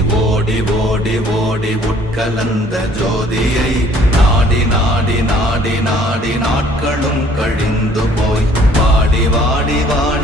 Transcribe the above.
ஓடி ஓடி ஓடி உட்கலந்த ஜோதியை நாடி நாடி நாடி நாடி நாட்களும் கழிந்து போய் வாடி வாடி வாடி